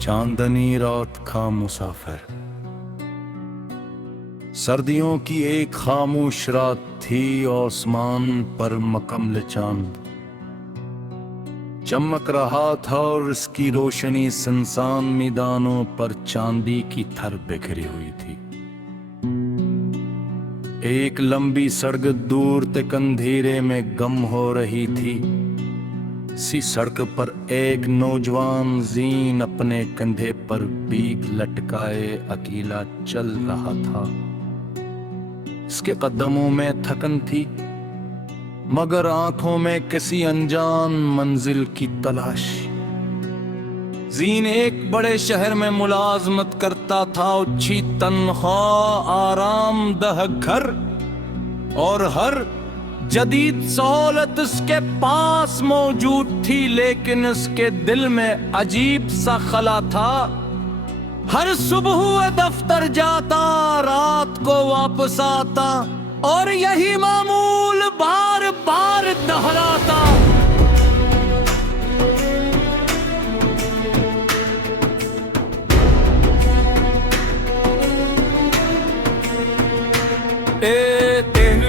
चांदनी रात का मुसाफिर। सर्दियों की एक खामोश रात थी। आसमान पर मकमल चांद चमक रहा था और इसकी रोशनी सुनसान मैदानों पर चांदी की थर बिखरी हुई थी। एक लंबी सड़क दूर तक अंधेरे में गम हो रही थी। सी सड़क पर एक नौजवान जीन अपने कंधे पर बीक लटकाए अकेला चल रहा था। इसके कदमों में थकन थी, मगर आंखों में किसी अनजान मंजिल की तलाश। जीन एक बड़े शहर में मुलाजमत करता था। अच्छी तनख्वाह, आरामदेह घर और हर जदीद सहूलत उसके पास मौजूद थी, लेकिन उसके दिल में अजीब सा खला था। हर सुबह वह दफ्तर जाता, रात को वापस आता और यही मामूल बार बार दोहराता।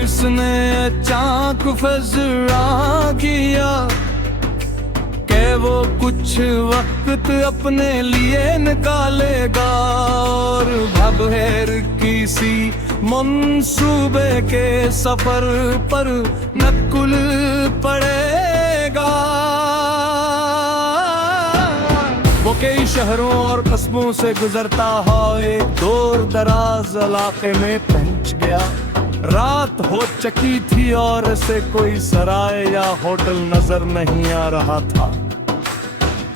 उसने चाक फजरा किया कि वो कुछ वक्त अपने लिए निकालेगा और भबहेर किसी मंसूबे के सफर पर नकुल पड़ेगा। वो कई शहरों और कस्बों से गुजरता हुआ एक दूर दराज इलाके में पहुंच गया। रात हो चुकी थी और ऐसे कोई सराय या होटल नजर नहीं आ रहा था।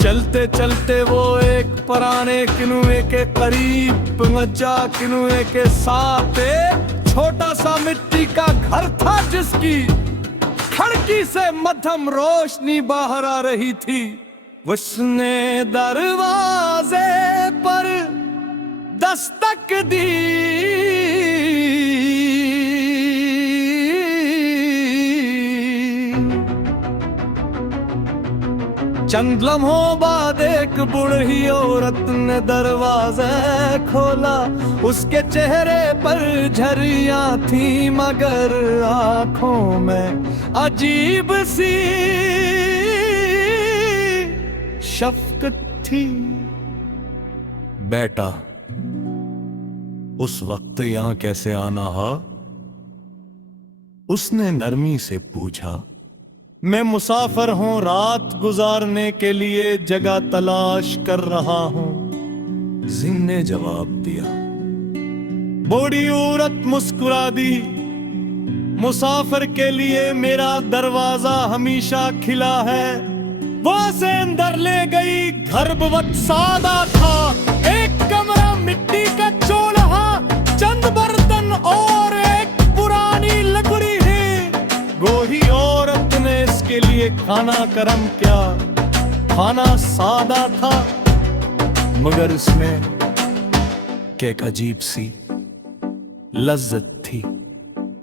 चलते चलते वो एक पुराने किनुए के करीब पहुंचा। किनुए के साथ एक छोटा सा मिट्टी का घर था, जिसकी खिड़की से मध्यम रोशनी बाहर आ रही थी। उसने दरवाजे पर दस्तक दी। चंद लम्हों बाद एक बूढ़ी औरत ने दरवाजा खोला। उसके चेहरे पर झरियां थी, मगर आंखों में अजीब सी शफकत थी। बेटा, उस वक्त यहां कैसे आना है? उसने नरमी से पूछा। मैं मुसाफिर हूँ, रात गुजारने के लिए जगह तलाश कर रहा हूँ, जिन ने जवाब दिया। बूढ़ी औरत मुस्कुरा दी। मुसाफिर के लिए मेरा दरवाजा हमेशा खिला है। वो से अंदर ले गई। घर बहुत सादा था। एक कमरा मिट्टी का चूल्हा, चंद बर्तन और एक पुरानी लकड़ी है। गोही औरत ने इसके लिए खाना करम किया। खाना सादा था, मगर इसमें एक अजीब सी लज्जत थी।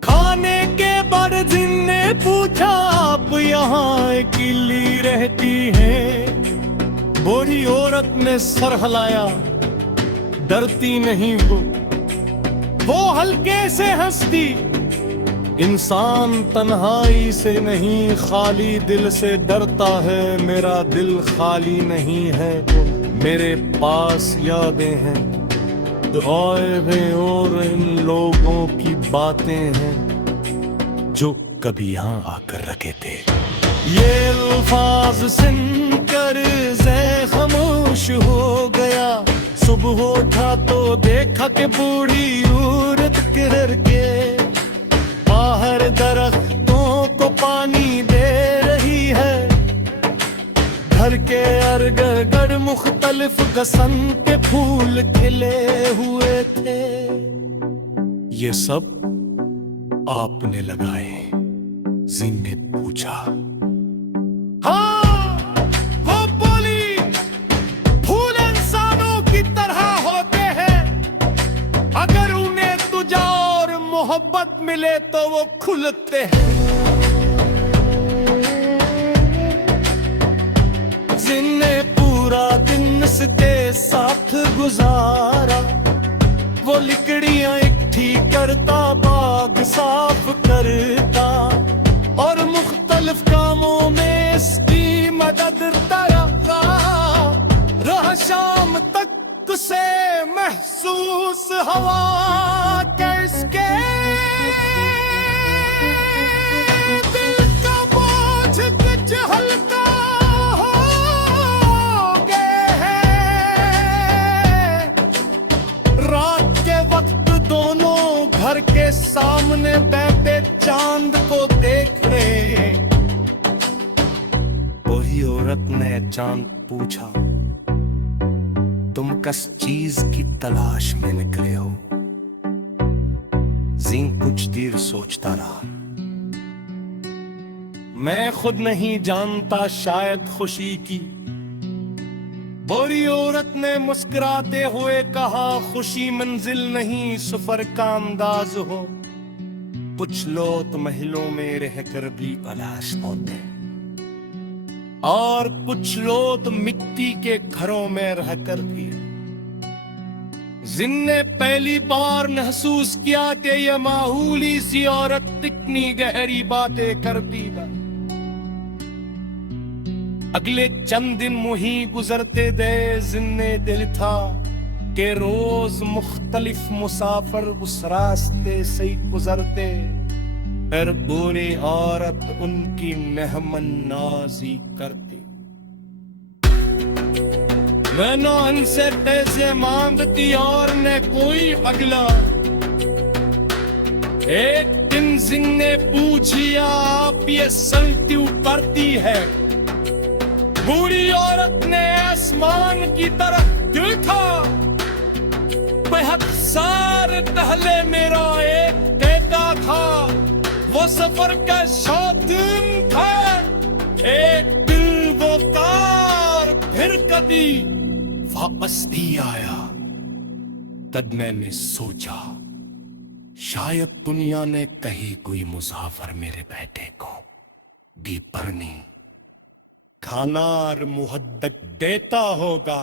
खाने के बाद जिन ने पूछा, आप यहाँ अकेली रहती हैं? बूढ़ी औरत ने सर हिलाया। डरती नहीं वो हल्के से हंसती। इंसान तन्हाई से नहीं, खाली दिल से डरता है। मेरा दिल खाली नहीं है, मेरे पास यादें हैं, दुआएं हैं और इन लोगों की बातें हैं जो कभी यहाँ आकर रखे थे। ये अल्फाज सुनकर ज़े खामोश हो गया। सुबह उठा तो देखा कि बूढ़ी औरत किधर के बाहर दरख्तों को पानी दे रही है। घर के अर्ग गड़ मुख्तलिफ किस्म के फूल खिले हुए थे। ये सब आपने लगाए? जिन ने पूछा। हाँ, वो बोली, फूल इंसानों की तरह होते हैं। अगर उन्हें तुझा और मोहब्बत मिले तो वो खुलते हैं। जिनने पूरा दिन उसके साथ गुजारा, वो लिकड़ियां इकट्ठी करता, बाग साफ करता और मुख्तलिफ कामों में इसकी मदद करता रहा। शाम तक उसे महसूस हवा के इसके दिल का बोझ कुछ हल्का हो गया है। रात के वक्त दोनों घर के सामने बैठे चांद को देख रहे। वही औरत ने चांद पूछा, तुम किस चीज की तलाश में निकले हो? जीन कुछ देर सोचता रहा। मैं खुद नहीं जानता, शायद खुशी की। बुरी औरत ने मुस्कुराते हुए कहा, खुशी मंजिल नहीं सफर का अंदाज हो। कुछ लोग महलों में रहकर भी तलाश होते और कुछ लोग मिट्टी के घरों में रहकर भी। जिनने पहली बार महसूस किया कि यह मामूली सी औरत कितनी गहरी बातें करती है। अगले चंद दिन मुही गुजरते गए। जिनने दिल था कि रोज मुख्तलिफ मुसाफिर उस रास्ते से गुजरते, फिर बुरी औरत उनकी मेहमान नाजी करती। मैं न उनसे पैसे मांगती और न कोई अगला। एक दिन सिंह ने पूछा, आप ये सल्टी करती है? बूढ़ी औरत ने आसमान की तरफ देखा। बेहद पहले मेरा एक बेटा था, वो सफर का शौकीन था। एक दिल वो कार फिर कभी वापस नहीं आया। तब मैंने सोचा, शायद दुनिया ने कहीं कोई मुसाफिर मेरे बेटे को भी परनी खाना और मुहब्बत देता होगा।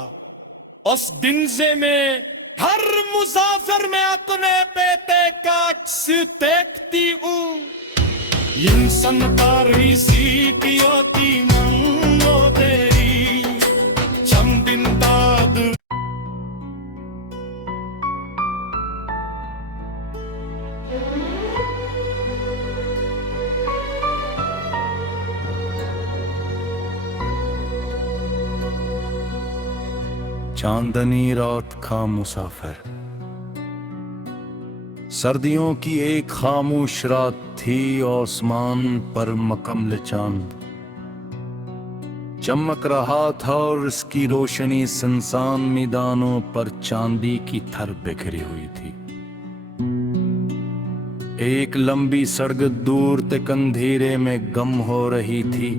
उस दिन से मैं हर मुसाफिर में अपने बेटे का अक्स देखती हूँ। इंसान तारी सी की होती नंगो तेरी चम दिन बाद। चांदनी रात का मुसाफिर। सर्दियों की एक खामोश रात थी। आसमान पर मकमल चांद चमक रहा था और इसकी रोशनी सुनसान मैदानों पर चांदी की थर बिखरी हुई थी। एक लंबी सड़क दूर तक अंधेरे में गम हो रही थी।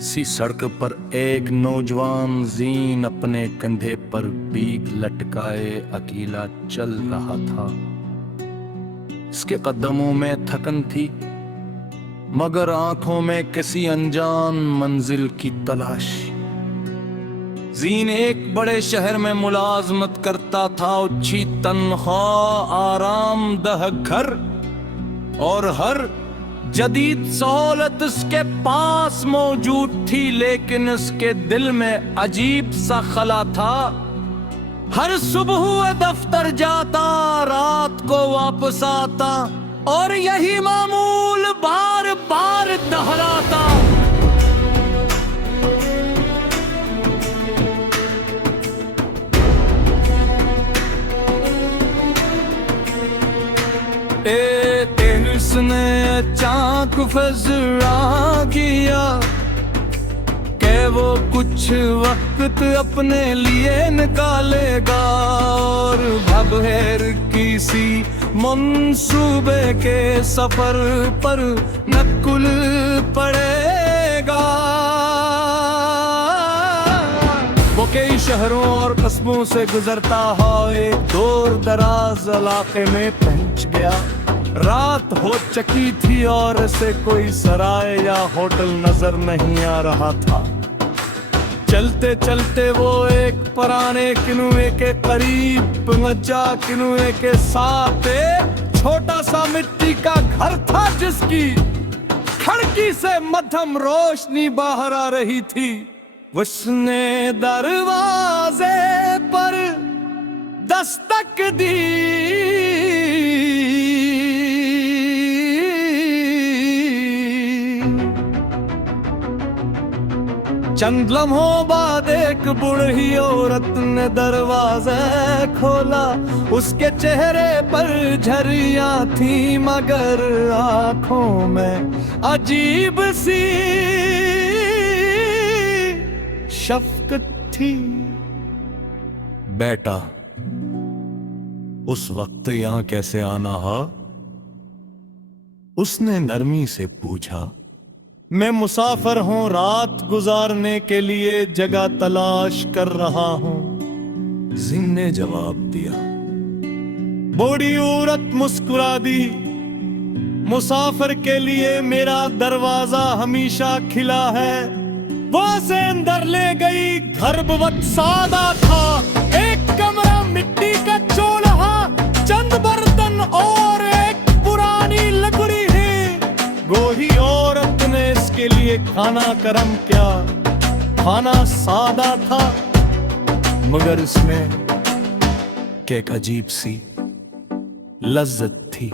सी सड़क पर एक नौजवान जीन अपने कंधे पर बीक लटकाए अकेला चल रहा था। इसके कदमों में थकन थी, मगर आंखों में किसी अनजान मंजिल की तलाश। जीन एक बड़े शहर में मुलाजमत करता था। अच्छी तनख्वाह, आरामदेह घर और हर जदीद सहूलत उसके पास मौजूद थी, लेकिन उसके दिल में अजीब सा खला था। हर सुबह वह दफ्तर जाता, रात को वापस आता और यही मामूल बार बार दोहराता। उसने चाक फजरा किया कि वो कुछ वक्त अपने लिए निकालेगा और भबहेर किसी मंसूबे के सफर पर नकुल पड़ेगा। वो कई शहरों और कस्बों से गुजरता है, एक दूर दराज इलाके में पहुंच गया। रात हो चकी थी और से कोई सराय या होटल नजर नहीं आ रहा था। चलते चलते वो एक पुराने किनुए के करीब पहुंचा। किनुए के साथ एक छोटा सा मिट्टी का घर था जिसकी खिड़की से मध्यम रोशनी बाहर आ रही थी। उसने दरवाजे पर दस्तक दी। चंद लम्हों बाद एक बूढ़ी औरत ने दरवाजा खोला। उसके चेहरे पर झरियां थी मगर आंखों में अजीब सी शफकत थी। बेटा, उस वक्त यहां कैसे आना है? उसने नरमी से पूछा। मैं मुसाफिर हूं, रात गुजारने के लिए जगह तलाश कर रहा हूं, जिन ने जवाब दिया। बूढ़ी औरत मुस्कुरा दी। मुसाफिर के लिए मेरा दरवाजा हमेशा खिला है। वो से अंदर ले गई। घर बहुत सादा था। एक कमरा मिट्टी का चूल्हा, चंद बर्तन और एक पुरानी लकड़ी है। बूढ़ी औरत ने इसके लिए खाना गरम किया। खाना सादा था मगर इसमें एक अजीब सी लज्जत थी।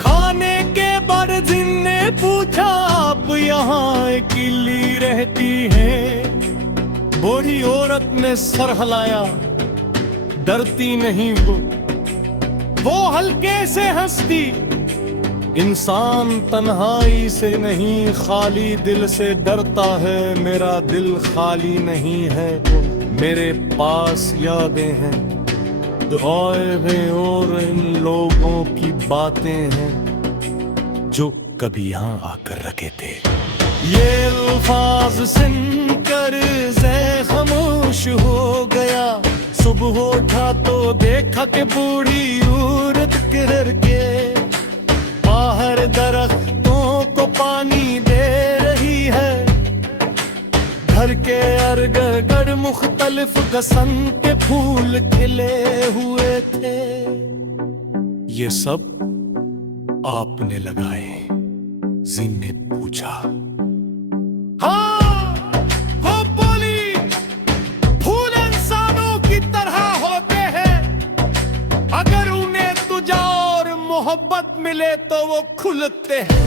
खाने के बाद जिन ने पूछा, आप यहाँ अकेली रहती हैं? बूढ़ी औरत ने सर हिलाया। डरती नहीं वो हल्के से हंसती। इंसान तन्हाई से नहीं खाली दिल से डरता है। मेरा दिल खाली नहीं है, मेरे पास यादें हैं, दुआएं हैं और इन लोगों की बातें हैं जो कभी यहाँ आकर रखे थे। ये अल्फाज सुनकर ज़े खामोश हो गया। सुबह उठा तो देखा कि बूढ़ी औरत किधर के बाहर दरख्तों को पानी दे रही है। घर के अर्ग गड़ मुख्तलिफ किस्म के फूल खिले हुए थे। ये सब आपने लगाए? जिन ने पूछा। हाँ, वो बोली, फूल इंसानों की तरह होते हैं। अगर उन्हें तुझा और मोहब्बत मिले तो वो खुलते हैं।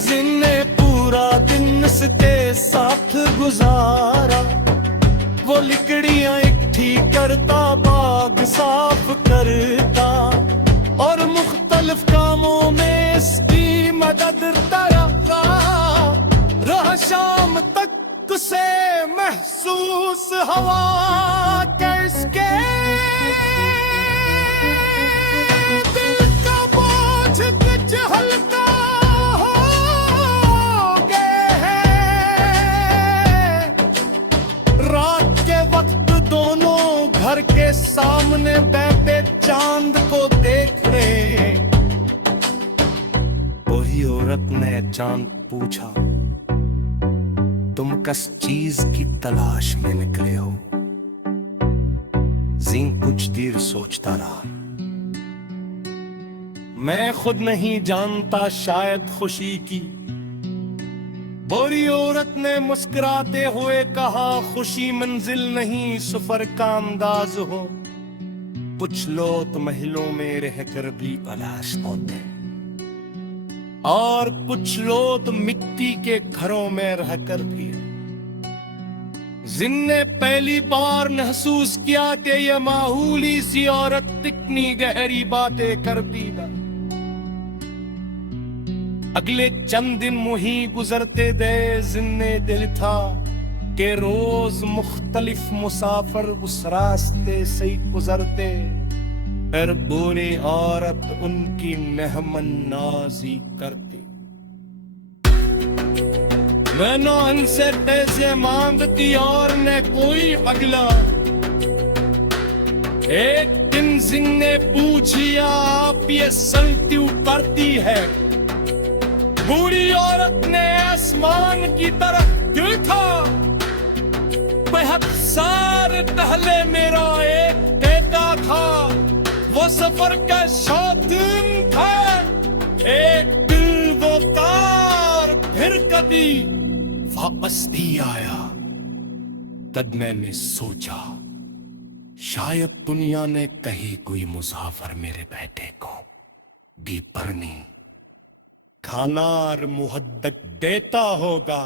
जिनने पूरा दिन से साथ गुजारा। वो लकड़ियां इकट्ठी करता, बाग साफ करता और मुख्तलिफ कामों में इसकी मदद करता रहा। शाम तक से महसूस हवा के इसके दिल का बोझ कुछ हल्का हो गए हैं। रात के वक्त दोनों घर के सामने बैठे चांद को देख रहे। वही औरत ने चांद पूछा, तुम किस चीज की तलाश में निकले हो? जिन कुछ देर सोचता रहा। मैं खुद नहीं जानता, शायद खुशी की। बुरी औरत ने मुस्कुराते हुए कहा, खुशी मंजिल नहीं सफर का अंदाज हो। कुछ लोग महलों में रहकर भी तलाश होते और कुछ लोग मिट्टी के घरों में रहकर भी। जिन ने पहली बार महसूस किया कि यह मामूली सी औरत कितनी गहरी बातें करती है। अगले चंद दिन मुही गुजरते गए। जिन्ने दिल था कि रोज मुख्तलिफ मुसाफिर उस रास्ते से गुजरते। फिर बुरी औरत उनकी मेहमान नाजी करती। मैं न उनसे पैसे मांगती और न कोई अगला। एक दिन जिन ने पूछिया आप ये सलती उतरती है। बूढ़ी औरत ने आसमान की तरफ देखा, बेहद सार टहले मेरा एक बेटा था। वो सफर का शौकीन था, एक दिल वो तार फिर कभी वापस नहीं आया। तब मैंने सोचा शायद दुनिया ने कहीं कोई मुसाफिर मेरे बेटे को भी भरनी खाना और मुहद्दत देता होगा।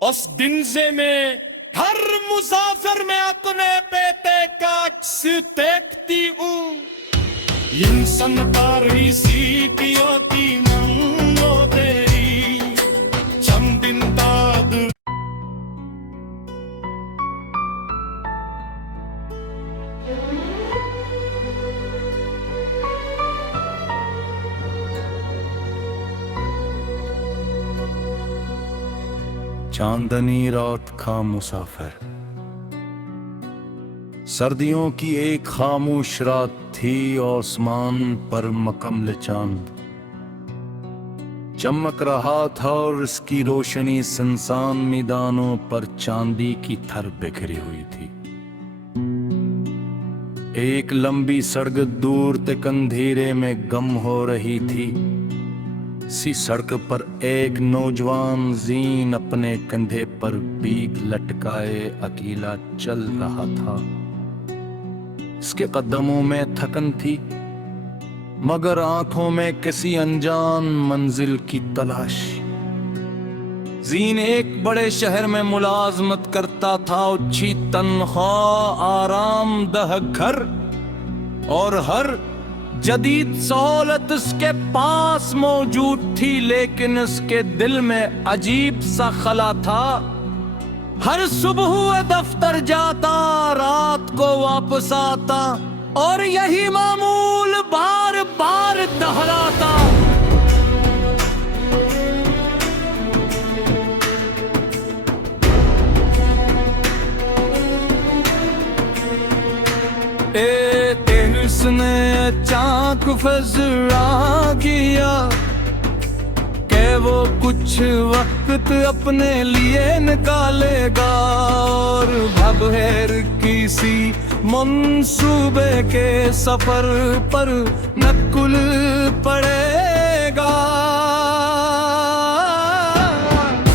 उस दिन से मैं हर मुसाफिर में अपने बेटे का अक्स देखती हूँ। इंसान तारी सी की होती नंगो तेरी चंदिन ताद। चांदनी रात का मुसाफिर। सर्दियों की एक खामोश रात थी। आसमान पर मकमल चांद चमक रहा था और इसकी रोशनी सुनसान मैदानों पर चांदी की थर बिखरी हुई थी। एक लंबी सड़क दूर तक अंधेरे में गम हो रही थी। सी सड़क पर एक नौजवान जीन अपने कंधे पर बीक लटकाए अकेला चल रहा था। इसके कदमों में थकन थी, मगर आंखों में किसी अनजान मंजिल की तलाश। जीन एक बड़े शहर में मुलाजमत करता था। अच्छी तनख्वाह, आरामदेह घर और हर जदीद सहूलत उसके पास मौजूद थी, लेकिन उसके दिल में अजीब सा खला था। हर सुबह वह दफ्तर जाता, रात को वापस आता और यही मामूल बार बार दोहराता। उसने चाक फजरा किया कि वो कुछ वक्त अपने लिए निकालेगा और भबहेर किसी मंसूबे के सफर पर नकुल पड़ेगा।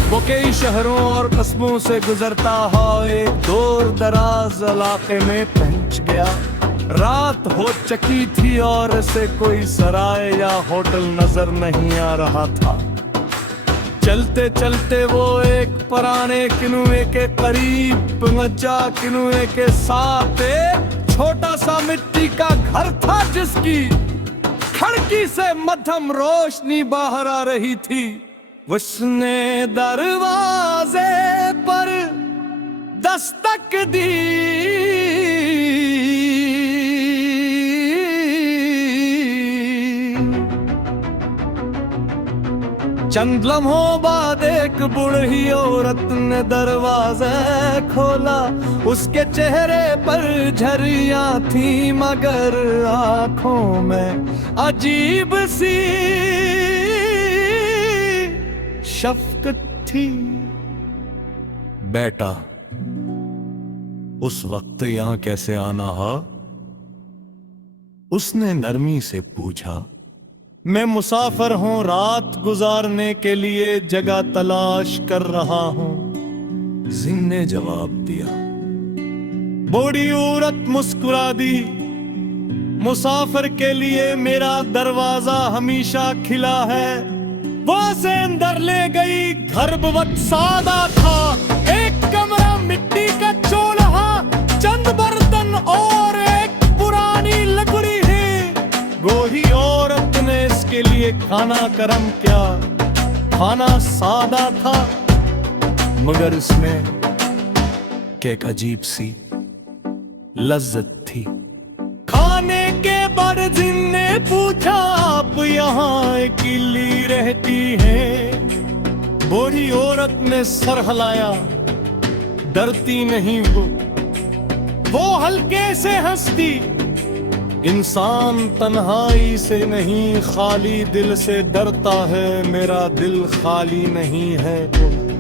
वो कई शहरों और कस्बों से गुजरता है, एक दूर दराज इलाके में पहुंच गया। रात हो चुकी थी और इसे कोई सराय या होटल नजर नहीं आ रहा था। चलते चलते वो एक पुराने किनुए के करीब पहुंचा। किनुए के साथ एक छोटा सा मिट्टी का घर था, जिसकी खिड़की से मध्यम रोशनी बाहर आ रही थी। उसने दरवाजे पर दस्तक दी। चंद लम्हों बाद एक बूढ़ी औरत ने दरवाजा खोला। उसके चेहरे पर झरियां थी, मगर आंखों में अजीब सी शफकत थी। बेटा, उस वक्त यहां कैसे आना है? उसने नरमी से पूछा। मैं मुसाफिर हूँ, रात गुजारने के लिए जगह तलाश कर रहा हूँ, जिन ने जवाब दिया। बूढ़ी औरत मुस्कुरा दी। मुसाफिर के लिए मेरा दरवाजा हमेशा खिला है। वो से अंदर ले गई। घर बहुत सादा था, एक कमरा मिट्टी का चूल्हा, चंद बर्तन और एक पुरानी लकड़ी है। गोही औरत ने इसके लिए खाना गरम किया। खाना सादा था, मगर इसमें एक अजीब सी लज्जत थी। खाने के बाद जिन ने पूछा, आप यहाँ अकेली रहती हैं? बूढ़ी औरत ने सर हिलाया। डरती नहीं वो हल्के से हंसती। इंसान तन्हाई से नहीं खाली दिल से डरता है, मेरा दिल खाली नहीं है,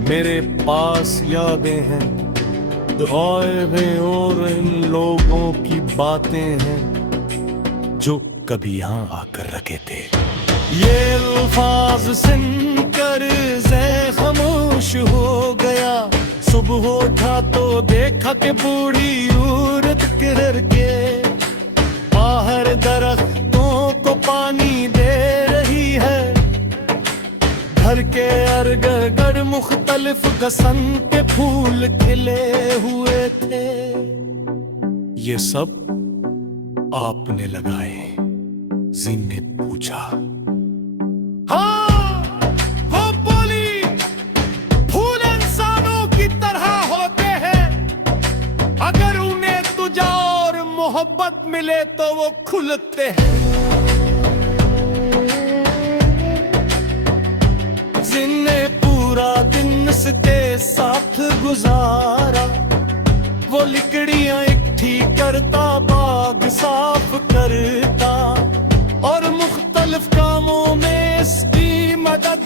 मेरे पास यादें हैं, दुआएं और इन लोगों की बातें हैं जो कभी यहाँ आकर रखे थे। ये अल्फाज सुनकर ज़े खामोश हो गया, सुबह उठा तो देखा कि बूढ़ी औरत किरर के बाहर दरख्तों को पानी दे रही है। घर के अर्ग मुख्तलिफ किस्म के फूल खिले हुए थे। ये सब आपने लगाए? जिन ने पूछा। हाँ, वो बोली, फूल इंसानों की तरह होते हैं, अगर उन्हें तुझा और मोहब्बत मिले तो वो खुलते हैं। जिनने पूरा दिन उसके साथ गुजारा, वो लकड़ियां इकट्ठी करता, बाग साफ करता और मुख्तलिफ कामों में इसकी मदद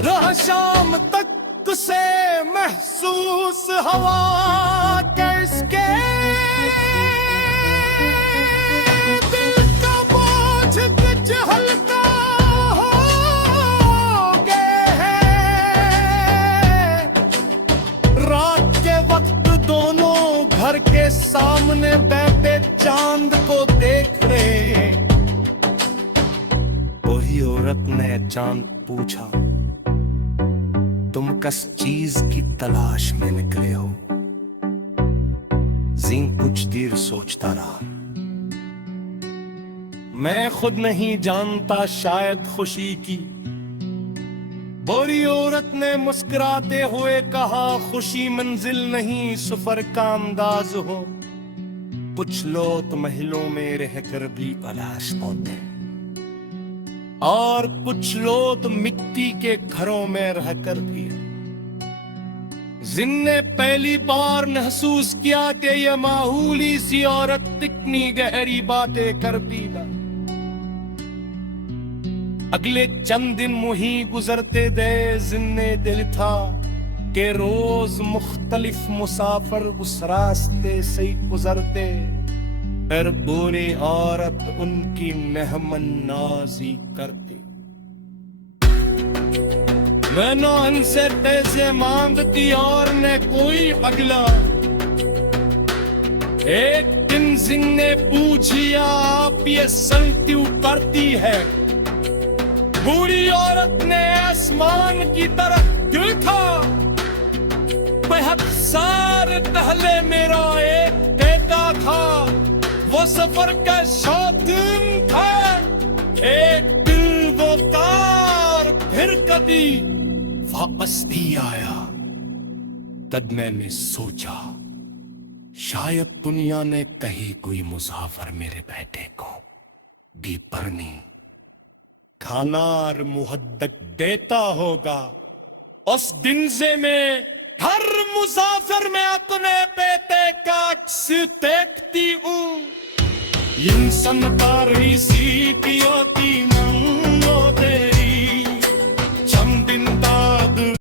रहा शाम तक उसे महसूस हवा के इसके दिल का बोझ कुछ हल्का हो गया है। रात के वक्त दोनों घर के सामने बैठे चांद को देख रहे। वही औरत ने चांद पूछा, तुम किस चीज की तलाश में निकले हो? जीन कुछ देर सोचता रहा। मैं खुद नहीं जानता, शायद खुशी की। बुरी औरत ने मुस्कुराते हुए कहा, खुशी मंजिल नहीं सफर का अंदाज हो। कुछ लोग महलों में रहकर भी तलाश पाते, और कुछ लोग मिट्टी के घरों में रहकर भी। जिनने पहली बार महसूस किया कि यह मामूली सी औरत कितनी गहरी बातें करती है। अगले चंद दिन मुही गुजरते दे, जिनने दिल था कि रोज मुख्तलिफ मुसाफिर उस रास्ते से गुजरते, फिर बुरी औरत उनकी मेहमान नाजी करती। वह न उनसे पैसे मांगती और न कोई अगला। एक दिन सिंह ने पूछा, आप ये सल्टी उतरती है? बूढ़ी औरत ने आसमान की तरफ देखा। बेहद पहले मेरा एक बेटा था, वो सफर का शौकीन था। एक दिल वो कार फिर कभी वापस नहीं आया। तब मैंने सोचा, शायद दुनिया ने कहीं कोई मुसाफिर मेरे बेटे को भी परनी खाना और मुहद्दत देता होगा। उस दिन से मैं हर मुसाफिर में अपने बेटे का अक्स देखती हूँ। इंसान तारी सी की होती